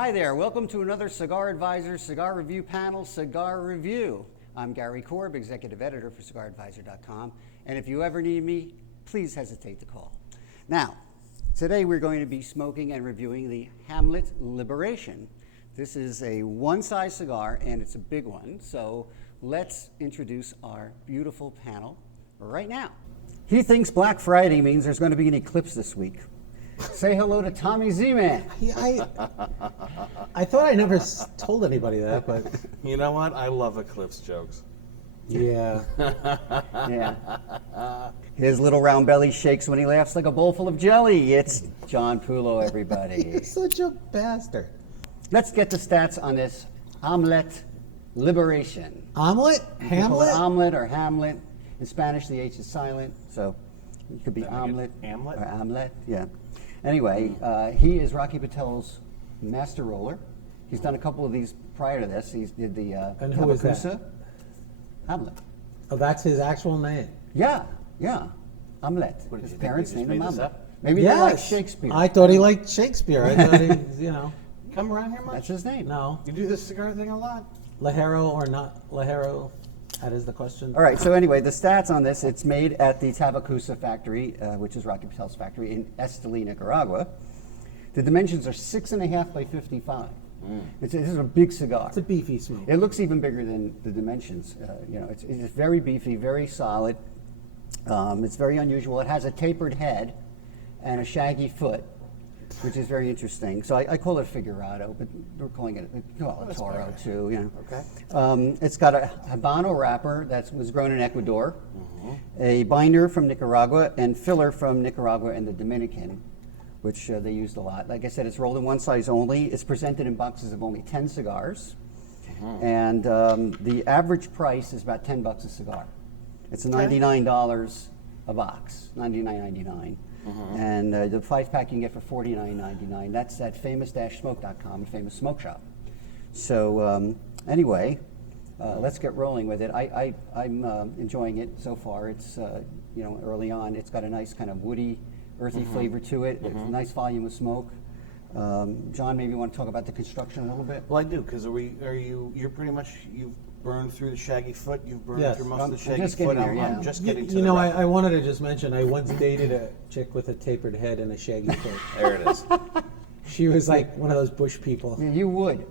Hi there, welcome to another Cigar Advisor Cigar Review Panel Cigar Review. I'm Gary Korb, Executive Editor for CigarAdvisor.com, and if you ever need me, please hesitate to call. Now, today we're going to be smoking and reviewing the Hamlet Liberation. This is a one-size cigar, and it's a big one, so let's introduce our beautiful panel right now. He thinks Black Friday means there's going to be an eclipse this week. Say hello to Tommy Z-Man. Yeah, I thought I never told anybody that, but You know what? I love eclipse jokes. yeah. Yeah. His little round belly shakes when he laughs like a bowl full of jelly. It's John Pulo, everybody. You're such a bastard. Let's get the stats on this Hamlet Liberation. Omelet? You can call it Hamlet? omelet or Hamlet. In Spanish, the H is silent, so it could be omelet Hamlet? or omelet. Yeah. Anyway, he is Rocky Patel's master roller. He's done a couple of these prior to this. He did the And who is that? Tabacusa. Hamlet. Oh, that's his actual name. Yeah. Hamlet. What, did His you think parents they just named him made this Hamlet. up? Maybe Yes. they like Shakespeare. I thought he liked Shakespeare. I thought he, Come around here much? That's his name. No. You do this cigar thing a lot? Lajero or not Lajero? That is the question. All right, so anyway, the stats on this, it's made at the Tabacusa factory, which is Rocky Patel's factory in Esteli, Nicaragua. The dimensions are 6.5 by 55. This is a big cigar. It's a beefy smoke. It looks even bigger than the dimensions. It's very beefy, very solid. It's very unusual. It has a tapered head and a shaggy foot, which is very interesting. So I call it a figurado, but we're calling it a toro too. Okay. It's got a Habano wrapper that was grown in Ecuador, a binder from Nicaragua, and filler from Nicaragua and the Dominican, which they used a lot. Like I said, it's rolled in one size only. It's presented in boxes of only 10 cigars, and the average price is about $10 a cigar. It's $99 a box, $99.99. And the 5-pack you can get for $49.99. That's at famous-smoke.com, famous smoke shop. So anyway, let's get rolling with it. I'm enjoying it so far. It's early on. It's got a nice kind of woody, earthy flavor to it. There's a nice volume of smoke. John, maybe you want to talk about the construction a little bit? Well, I do, because you've burned through the shaggy foot, you've burned Yes. through most I'm of the shaggy just foot. getting there, I'm yeah. just getting to You the know, wrap. I wanted to just mention I once dated a chick with a tapered head and a shaggy foot. There it is. She was like one of those bush people. Yeah, you would.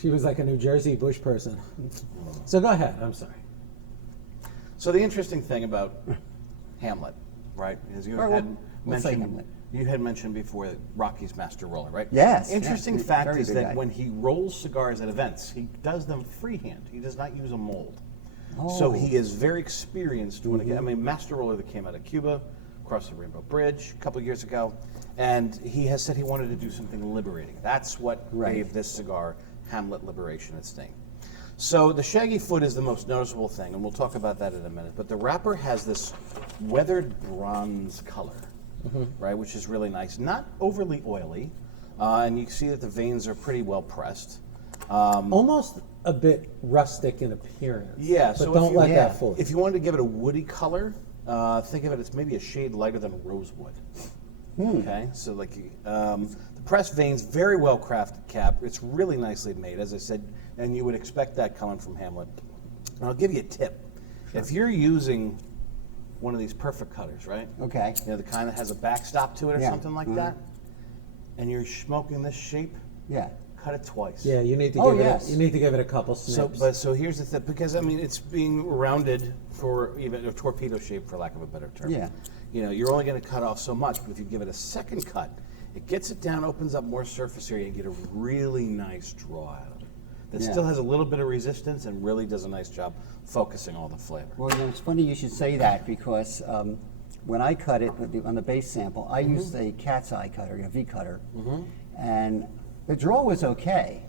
She was like a New Jersey bush person. So go ahead. I'm sorry. So the interesting thing about Hamlet, right, is you All right, had we'll say mentioned Hamlet. you had mentioned before Rocky's master roller, right? Yes, Interesting yes, fact very is big that guy. when he rolls cigars at events, he does them freehand. He does not use a mold. So he is very experienced when I mean, master roller that came out of Cuba, across the Rainbow Bridge a couple of years ago, and he has said he wanted to do something liberating. That's what gave this cigar Hamlet Liberation its name. So the shaggy foot is the most noticeable thing, and we'll talk about that in a minute. But the wrapper has this weathered bronze color, right, which is really nice. Not overly oily, and you can see that the veins are pretty well pressed. Almost a bit rustic in appearance. Yeah, but so don't let that fool you. If you wanted to give it a woody color, think of it as maybe a shade lighter than rosewood. Okay, so like the pressed veins, very well crafted cap. It's really nicely made, as I said, and you would expect that coming from Hamlet. And I'll give you a tip: if you're using one of these perfect cutters, right? Okay. You know, the kind that has a backstop to it or Yeah. something like that, and you're smoking this shape, Yeah. cut it twice. Yeah, you need to Oh, give yes. it. You need to give it a couple snips. So here's the thing, because I mean it's being rounded for even a torpedo shape, for lack of a better term. Yeah. You know, you're only going to cut off so much, but if you give it a second cut, it gets it down, opens up more surface area, and get a really nice draw out of it. That Yeah. still has a little bit of resistance and really does a nice job focusing all the flavor. Well, it's funny you should say that because when I cut it on the base sample, I used a cat's eye cutter, a V cutter, and the draw was okay,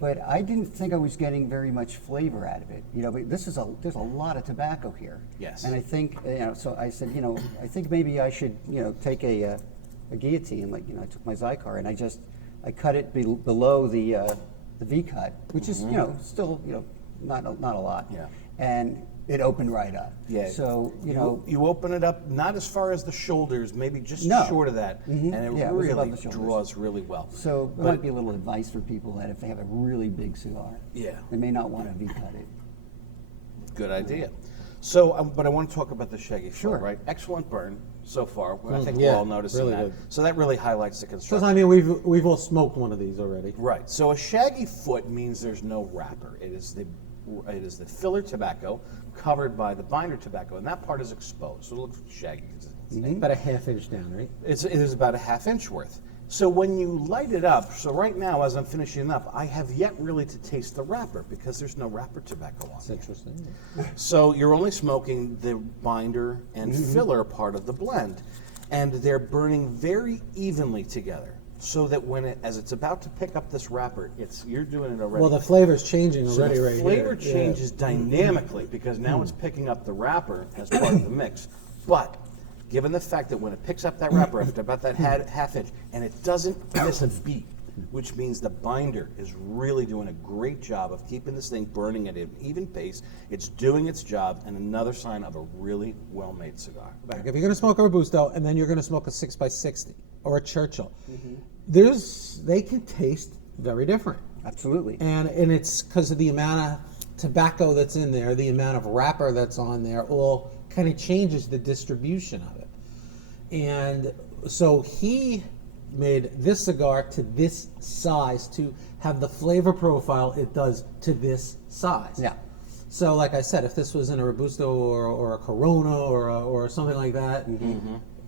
but I didn't think I was getting very much flavor out of it. You know, but there's a lot of tobacco here. Yes. And I think so I said, I think maybe I should take a guillotine, like I took my Zycar and I cut it below the V cut, which is still not a lot. Yeah. And it opened right up. Yeah. So, you open it up not as far as the shoulders, maybe just No. short of that, and it Yeah, it was above really the shoulders. draws really well. So it might be a little advice for people that if they have a really big cigar, Yeah. they may not want to V-cut it. Good idea. So, but I want to talk about the Shaggy foot, Sure. right? Excellent burn so far. I think yeah, we're all noticing really that. good. So that really highlights the Because construction. I mean, we've all smoked one of these already. Right. So a Shaggy foot means there's no wrapper. It is the filler tobacco covered by the binder tobacco, and that part is exposed. So it looks shaggy. About a half inch down, right? It is about a half inch worth. So when you light it up, so right now as I'm finishing up, I have yet really to taste the wrapper because there's no wrapper tobacco on That's it. interesting. So you're only smoking the binder and filler part of the blend, and they're burning very evenly together. So that as it's about to pick up this wrapper, you're doing it already. Well, the flavor's changing So already the right here. flavor Yeah. changes dynamically because now it's picking up the wrapper as part of the mix. But given the fact that when it picks up that wrapper after about that half inch, and it doesn't miss a beat, which means the binder is really doing a great job of keeping this thing burning at an even pace. It's doing its job, and another sign of a really well-made cigar. Like if you're going to smoke a Robusto and then you're going to smoke a 6x60 or a Churchill, they can taste very different. Absolutely. And it's because of the amount of tobacco that's in there, the amount of wrapper that's on there, all kind of changes the distribution of it. And so he made this cigar to this size to have the flavor profile it does to this size. Yeah. So like I said, if this was in a Robusto or a Corona or something like that,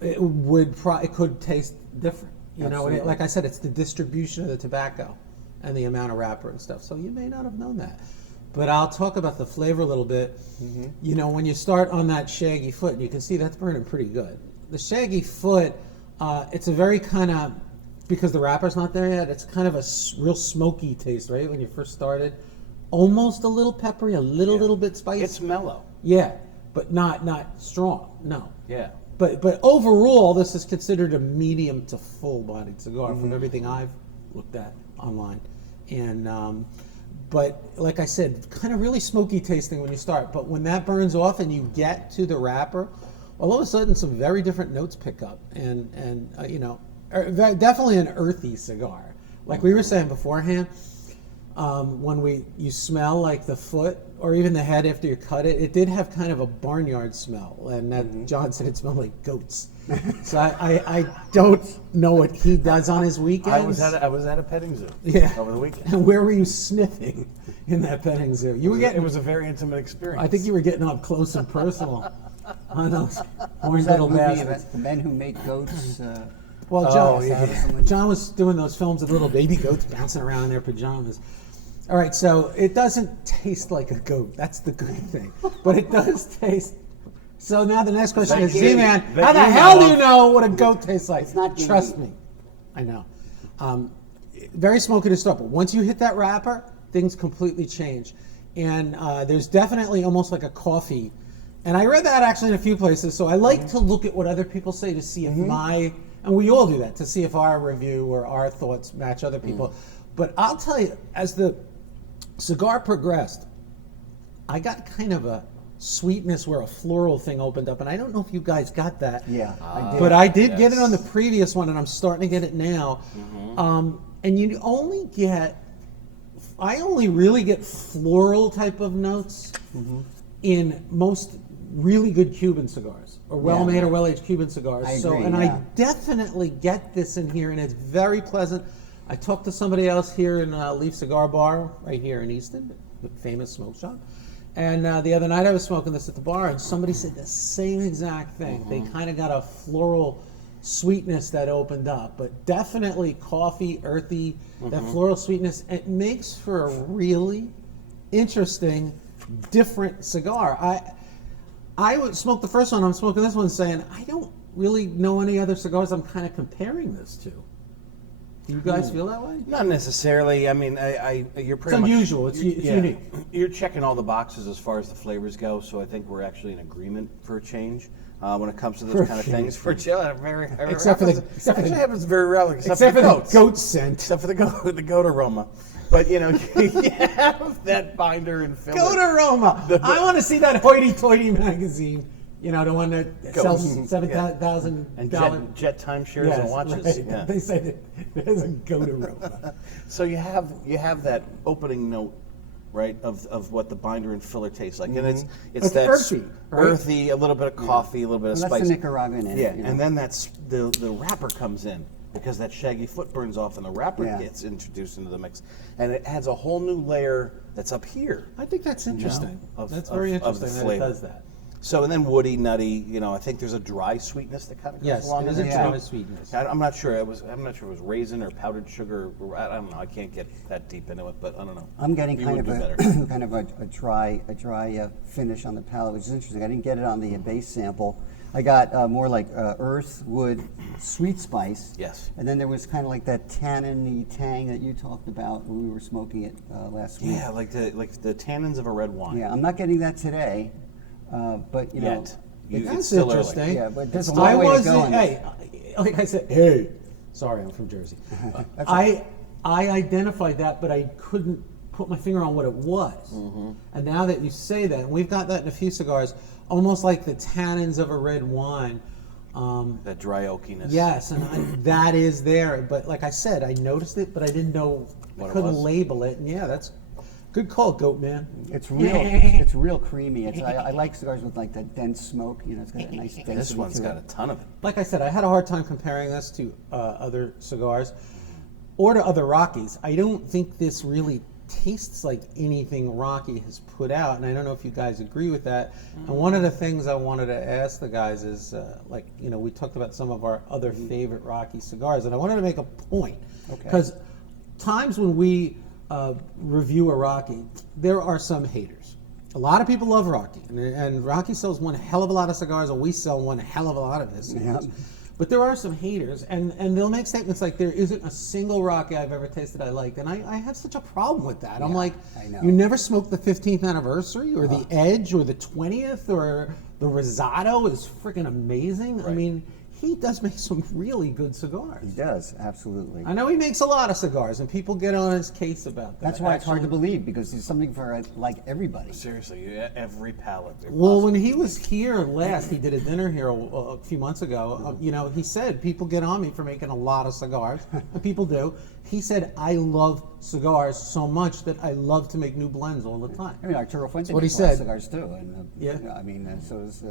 it could taste different. You know, and Absolutely. like I said, it's the distribution of the tobacco and the amount of wrapper and stuff. So you may not have known that. But I'll talk about the flavor a little bit. You know, when you start on that Shaggy foot, you can see that's burning pretty good. The Shaggy foot, it's a very kind of, because the wrapper's not there yet, it's kind of a real smoky taste, right? When you first started. Almost a little peppery, a little bit spicy. It's mellow. Yeah, but not strong, no. Yeah. But overall, this is considered a medium to full-bodied cigar from everything I've looked at online. And but like I said, kind of really smoky tasting when you start. But when that burns off and you get to the wrapper, all of a sudden some very different notes pick up. And you know, definitely an earthy cigar. Like we were saying beforehand, when you smell like the foot or even the head after you cut it, it did have kind of a barnyard smell, and that John said it smelled like goats. So I don't know what he does on his weekends. I was at a petting zoo over the weekend. And where were you sniffing in that petting zoo? You were getting. It was a very intimate experience. I think you were getting up close and personal on those horny That little movie bastards. about the men who make goats. Well, John, yeah. John was doing those films of little baby goats bouncing around in their pajamas. All right, so it doesn't taste like a goat. That's the good thing. But it does taste. So now the next question is, Z-Man, how the hell do you know what a goat tastes like? It's not giving Trust you- me. I know. Very smoky to start, but once you hit that wrapper, things completely change. And there's definitely almost like a coffee. And I read that actually in a few places, so I like to look at what other people say to see if and we all do that, to see if our review or our thoughts match other people. But I'll tell you, as the cigar progressed, I got kind of a sweetness where a floral thing opened up, and I don't know if you guys got that. Yeah, I did. But I did get it on the previous one, and I'm starting to get it now. And you only get, I only really get floral type of notes in most really good Cuban cigars, or well-made or well-aged Cuban cigars. I agree, and yeah. I definitely get this in here, and it's very pleasant. I talked to somebody else here in Leaf Cigar Bar, right here in Easton, the famous smoke shop. And the other night I was smoking this at the bar, and somebody said the same exact thing. They kind of got a floral sweetness that opened up, but definitely coffee, earthy, that floral sweetness. It makes for a really interesting, different cigar. I would smoke the first one, I'm smoking this one saying, I don't really know any other cigars I'm kind of comparing this to. Do you guys feel that way? Not necessarily. I mean, you're pretty much unusual. It's unique. You're checking all the boxes as far as the flavors go, so I think we're actually in agreement for a change when it comes to those kind of things. For chill, Except for the happens very rarely. except for the goat scent. Except for the goat aroma. But you know, you have that binder and filler. Go to Roma. I want to see that hoity-toity magazine. You know, the one that sells $7,000 and jet timeshares and watches. Right. Yeah. They say that there's a go to Roma. So you have that opening note, right, of what the binder and filler tastes like, and it's that earthy, right? earthy, a little bit of coffee, a little bit of Well, spice. that's the Nicaraguan in it. Yeah, you know. and then that's the wrapper comes in because that shaggy foot burns off, and the wrapper Yeah. gets introduced into the mix, and it adds a whole new layer that's up here. I think that's interesting. of- That's of- very of the interesting that it flavor. does that. So and then woody, nutty. You know, I think there's a dry sweetness that kind of comes Yes, along. it is in a there, too. dry sweetness. I'm not sure. I'm not sure it was raisin or powdered sugar. Or, I don't know. I can't get that deep into it, but I don't know. I'm getting You kind would of do a better. kind of a dry finish on the palate, which is interesting. I didn't get it on the base sample. I got more like earth, wood, sweet spice. Yes. And then there was kind of like that tannin-y tang that you talked about when we were smoking it last week. Yeah, like the tannins of a red wine. Yeah, I'm not getting that today, but you know. Yet. It's That's still interesting. early. Yeah, but there's a I long way to wasn't. go. on this. Hey, like I said, hey. Sorry, I'm from Jersey. I identified that, but I couldn't put my finger on what it was. And now that you say that, and we've got that in a few cigars, almost like the tannins of a red wine. That dry oakiness. Yes, and that is there. But like I said, I noticed it, but I didn't know, What I it couldn't was. label it. And yeah, that's good call, Goat Man. It's real creamy. I like cigars with like that dense smoke. You know, it's got a nice density This one's to got it. a ton of it. Like I said, I had a hard time comparing this to other cigars or to other Rockies. I don't think this really tastes like anything Rocky has put out, and I don't know if you guys agree with that. And one of the things I wanted to ask the guys is, like, you know, we talked about some of our other favorite Rocky cigars, and I wanted to make a point. Okay. Because times when we review a Rocky, there are some haters. A lot of people love Rocky, and Rocky sells one hell of a lot of cigars, and we sell one hell of a lot of his cigars. Yeah. But there are some haters, and they'll make statements like, there isn't a single Rocky I've ever tasted I liked. And I have such a problem with that. I'm like, I know. you never smoked the 15th anniversary, or the Edge, or the 20th, or the Rosado is freaking amazing. I mean, he does make some really good cigars. He does, absolutely. I know he makes a lot of cigars, and people get on his case about that. That's why it's hard to Actually, believe, because there's something for like everybody. Seriously, every palate. Well, when he was here last, he did a dinner here a few months ago. You know, he said people get on me for making a lot of cigars, and people do. He said, I love cigars so much that I love to make new blends all the time. I mean, Arturo Fuente what he makes a lot of said. cigars too, and Yeah. you know, I mean, so is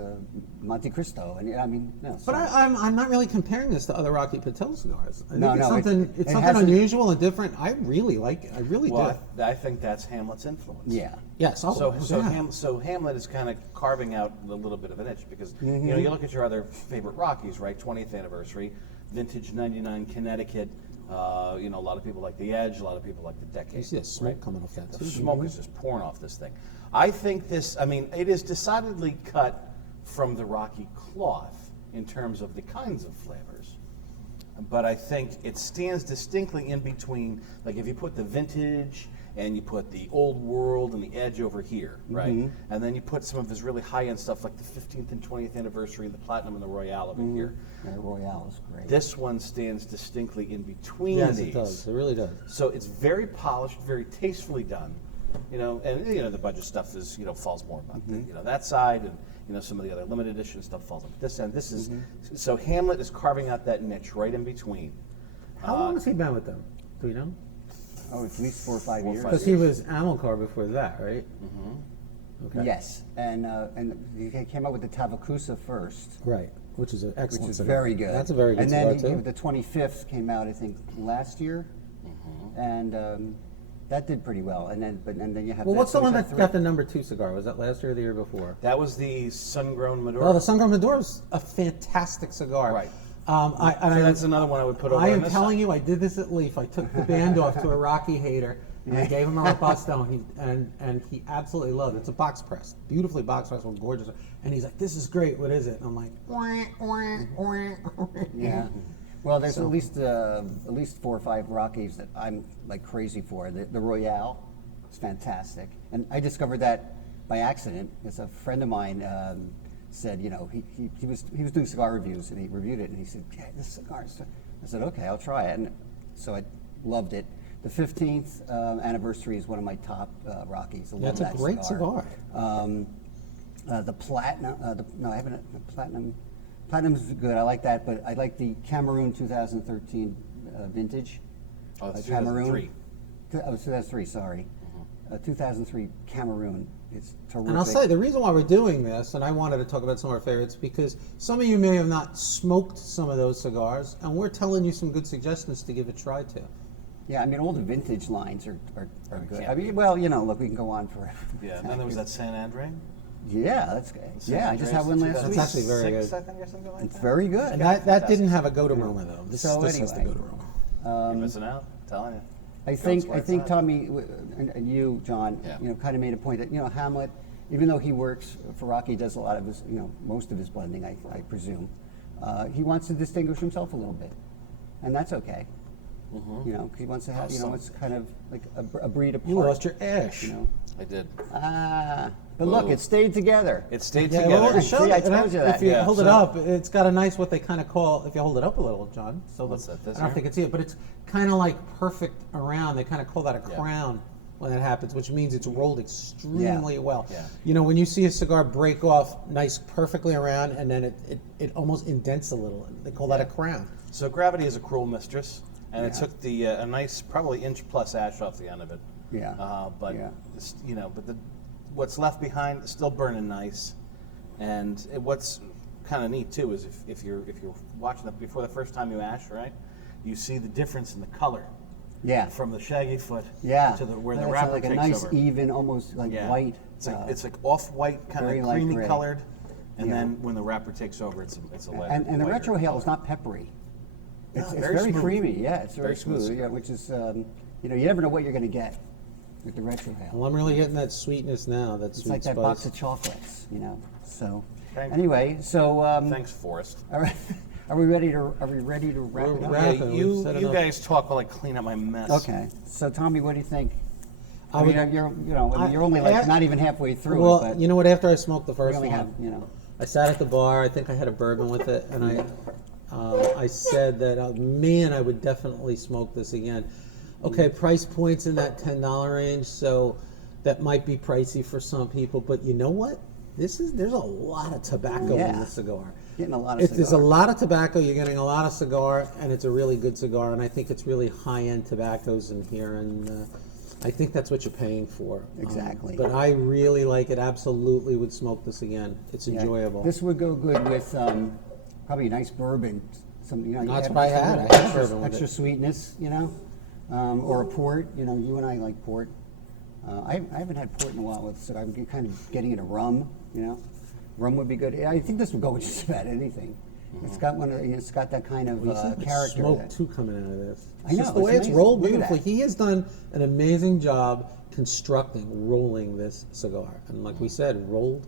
Monte Cristo, and I mean, no. But so- I'm not really comparing this to other Rocky Patel cigars. I think No, it's no, something it it's something hasn't- unusual and different. I really like it. I really Well, do. I think that's Hamlet's influence. yeah. Yes. Oh, So Hamlet is kind of carving out a little bit of an niche because you know you look at your other favorite Rockies, right? 20th anniversary, vintage '99 Connecticut. You know, a lot of people like the Edge. A lot of people like the Decade. You see the smoke coming off that The too. smoke is just pouring off this thing. I think this. I mean, it is decidedly cut from the Rocky cloth in terms of the kinds of flavors. But I think it stands distinctly in between. Like if you put the vintage and you put the old world and the Edge over here, right? And then you put some of his really high-end stuff like the 15th and 20th anniversary, the Platinum and the Royale over here. Yeah, Royale is great. This one stands distinctly in between Yes, these. it does. It really does. So it's very polished, very tastefully done, you know. And you know the budget stuff is falls more about that side, and some of the other limited edition stuff falls on this end. This is so Hamlet is carving out that niche right in between. How long has he been with them? Do we know? Oh, at least 4 or 5 4 or years. 5 Because he was Amilcar before that, right? Okay. Yes, and he came up with the Tavacusa first, Right, which is an excellent which is cigar. very good. That's a very good and cigar, then too. the 25th came out, I think, last year, and that did pretty well. And then you have. Well, that, what's the so one he's had that 3. got the number 2 cigar? Was that last year or the year before? That was the sun-grown Maduro. Oh, the Sun-Grown Maduro is a fantastic cigar. Right. So that's another one I would put over. I on am this telling side. you, I did this at Leaf. I took the band off to a Rocky hater, and I gave him a Robusto, and he absolutely loved it. It's a box press, beautifully box pressed, with gorgeous. And he's like, "This is great. What is it?" And I'm like, "Wah, wah, wah, wah." Yeah. Well, there's at least 4 or 5 Rockies that I'm like crazy for. The Royale is fantastic, and I discovered that by accident. It's a friend of mine said, he was doing cigar reviews, and he reviewed it, and he said, "Yeah, this cigar." I said, "Okay, I'll try it," and so I loved it. The 15th anniversary is one of my top Rockies. I love That's a that great cigar. The platinum, no, I haven't. The platinum. Platinum's good. I like that, but I like the Cameroon 2013 vintage. Oh, it's Cameroon. 2003. Oh, 2003. Sorry, 2003 Cameroon. It's terrific. And I'll say the reason why we're doing this, and I wanted to talk about some of our favorites, because some of you may have not smoked some of those cigars, and we're telling you some good suggestions to give a try to. Yeah, I mean, all the vintage lines are good. can't I mean, well, you know, look, we can go on forever. Yeah, and then there was that San Andre. Yeah, that's good. Yeah, I just had one last week. That's actually very good. 2006, I think, or something like It's that. very good. And that didn't have a goat aroma though. This has the anyway, goat aroma. You're missing out. I'm telling you. I think Tommy and you, John, Yeah. you know, kind of made a point that, you know, Hamlet, even though he works for Rocky, does a lot of his, you know, most of his blending, I presume. He wants to distinguish himself a little bit, and that's okay. You know, 'cause he wants to have, you know, it's kind of like a breed apart. You lost your ash. You know, I did. but look, it stayed together. It stayed Yeah, together. well, See, I told you that. If you Yeah, hold it so- up, it's got a nice what they kind of call. If you hold it up a little, John. So What's that, this I don't know if here? they can see it, but it's kind of like perfect around. They kind of call that a Yeah. crown when that happens, which means it's rolled extremely well. Yeah. You know, when you see a cigar break off nice, perfectly around, and then it almost indents a little. They call that a crown. So gravity is a cruel mistress, and it took the a nice, probably inch plus ash off the end of it. Yeah. But Yeah. you know, but what's left behind is still burning nice, and what's kind of neat too is if you're watching it before the first time you ash, right, you see the difference in the color. Yeah. From the shaggy foot Yeah. to where the It's wrapper like a takes nice, over. even, almost like Yeah. white. It's like off-white, kind very of light creamy gray. colored, and Yeah. then when the wrapper takes over, it's a lighter. And the lighter retrohale color. is not peppery. It's very very smooth. creamy. Yeah, it's very Very smooth smooth. cigar. Yeah, which is, you know, you never know what you're going to get with the retrohale. Well, I'm really getting that sweetness now. That It's sweet like that spice. box of chocolates, you know. So, Okay. anyway, so Thanks, Forrest. all right, are we ready to wrap We're it up? wrapping. Yeah, We've you said you enough. guys talk while I clean up my mess. Okay. So, Tommy, what do you think? I I mean, would- you're only like not even halfway through Well, it, but you know what? After I smoked the we first only one, have, you know. I sat at the bar. I think I had a bourbon with it, and I said that man, I would definitely smoke this again. Okay, price points in that $10 range, so that might be pricey for some people. But you know what? There's a lot of tobacco in Yeah. this cigar. Getting a lot of There's a cigar. lot of tobacco. You're getting a lot of cigar, and it's a really good cigar. And I think it's really high-end tobaccos in here, and I think that's what you're paying for. Exactly. But I really like it. Absolutely would smoke this again. It's Yeah. enjoyable. This would go good with probably a nice bourbon. Some, you know, you That's have what I some had. little I had extra, bourbon with extra it. sweetness, you know, or a port. You know, you and I like port. I haven't had port in a while with cigar. I'm kind of getting into rum. You know, rum would be good. I think this would go with just about anything. It's got it's got that kind of character. Smoke that- too coming out of this. I It's know, just the it's way it's amazing. rolled Look at beautifully. that. He has done an amazing job constructing, rolling this cigar, and like we said, rolled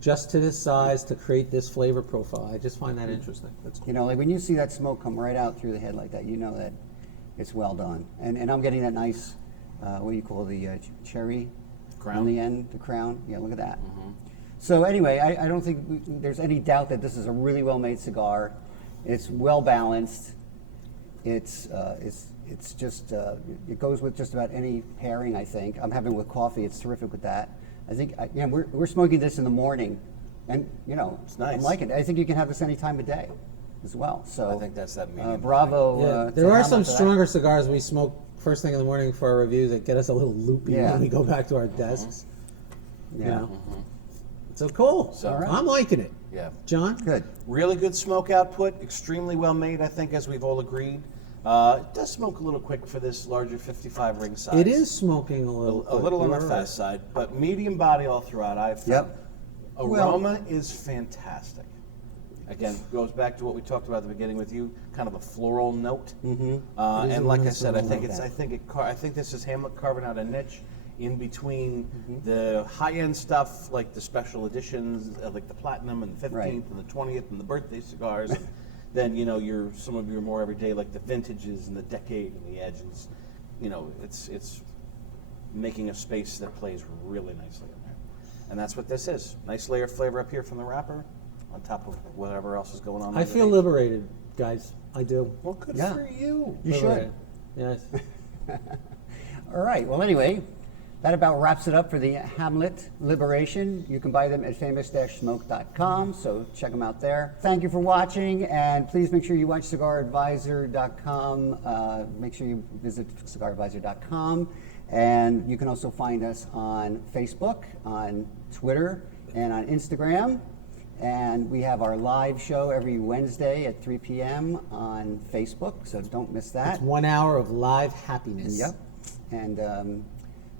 just to this size to create this flavor profile. I just find that interesting. That's cool. You know, like when you see that smoke come right out through the head like that, you know that it's well done. And I'm getting that nice, what do you call the cherry Crown? on the end, the crown. Yeah, look at that. So anyway, I don't think there's any doubt that this is a really well-made cigar. It's well balanced. It's just it goes with just about any pairing. I think I'm having with coffee. It's terrific with that. I think you know, we're smoking this in the morning, and you know It's nice. I'm liking it. I think you can have this any time of day, as well. So I think that's that medium. bravo. Yeah, to there are Hamlet some for that. stronger cigars we smoke first thing in the morning for our reviews that get us a little loopy Yeah. when we go back to our desks. Yeah. You know? So cool. So- I'm liking it. Yeah. John? Good. Really good smoke output, extremely well made, I think, as we've all agreed. It does smoke a little quick for this larger 55 ring size. It is smoking a little. a little on the You're fast side, but medium body all throughout. I've found. Yep. Aroma is fantastic. Again, goes back to what we talked about at the beginning with you, kind of a floral note. Mm-hmm. It is And a like I nice said, I little think note. it's. I think this is Hamlet carving out a niche in between Mm-hmm. the high-end stuff, like the special editions, like the platinum and the 15th Right. and the 20th and the birthday cigars. And then some of your more everyday, like the vintages and the decade and the edges. You know, it's making a space that plays really nicely in there. And that's what this is. Nice layer of flavor up here from the wrapper, on top of whatever else is going on. I feel underneath. liberated, guys. I do. Well, good Yeah. for you. You should. Liberated. Yes. All right. Well, anyway, that about wraps it up for the Hamlet Liberation. You can buy them at famous-smoke.com, so check them out there. Thank you for watching, and please make sure you watch cigaradvisor.com. Make sure you visit cigaradvisor.com, and you can also find us on Facebook, on Twitter, and on Instagram. And we have our live show every Wednesday at 3 p.m. on Facebook, so don't miss that. It's 1 hour of live happiness. Yep. And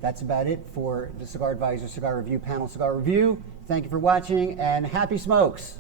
that's about it for the Cigar Advisor Cigar Review Panel Cigar Review. Thank you for watching, and happy smokes.